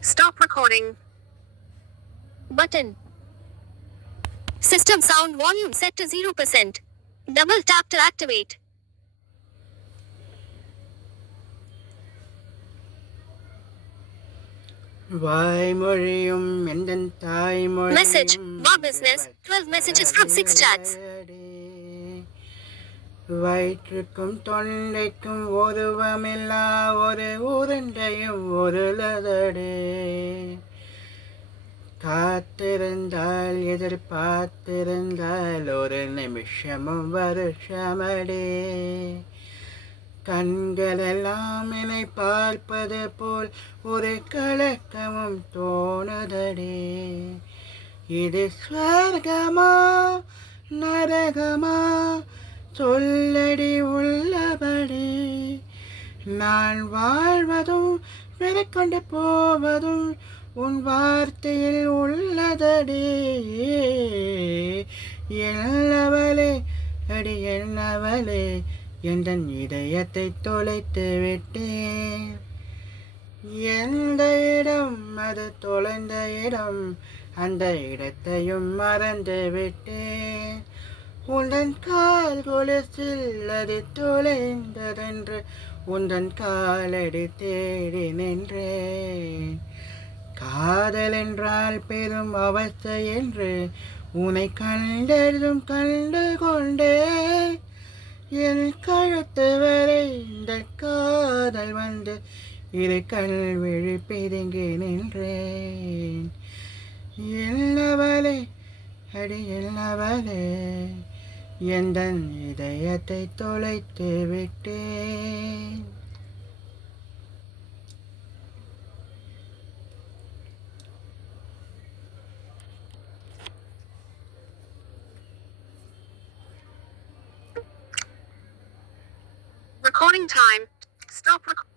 Stop recording. Button. System sound volume set to 0%. Double tap to activate. வாய்மொழியும் எந்தன் தாய்மொழியும் Message. Wow business. 12 messages from 6 chats. வயிற்றுக்கும் தொண்டைக்கும் உருவமில்லா ஒரு உருண்டையும் உருளதடே. காத்திருந்தால் எதிர்பார்த்திருந்தால் ஒரு நிமிஷமும் வருஷமடே. கண்களெல்லாம் என்னை பார்ப்பது போல் ஒரு கலக்கமும் தோணுதடே. இது ஸ்வர்கமா நரகமா சொல்லடி உள்ளபடி. நான் வாழ்வதும் வெளிக்கொண்டு போவதும் உன் வார்த்தையில் உள்ளதடி. என்னவளே அடி என்னவளே எந்தன் இதயத்தை தொலைத்து விட்டேன். எந்த இடம் அது தொலைந்த இடம், அந்த இடத்தையும் மறந்து விட்டேன். உந்தன் கால் கொலுசில் அது தொலைந்ததென்று உந்தன் காலடி தேடி நின்றேன். காதல் என்றால் பெரும் அவஸ்தை என்று உன்னை கண்டதும் கண்டு கொண்டேன். என் கழுத்து வரை இந்த காதல் வந்து இரு கண் விழி பிதுங்கி நின்றேன். என்னவளே அடி என்னவளே எந்தன் இதயத்தை தொலைத்து விட்டேன். Recording time. Stop recording.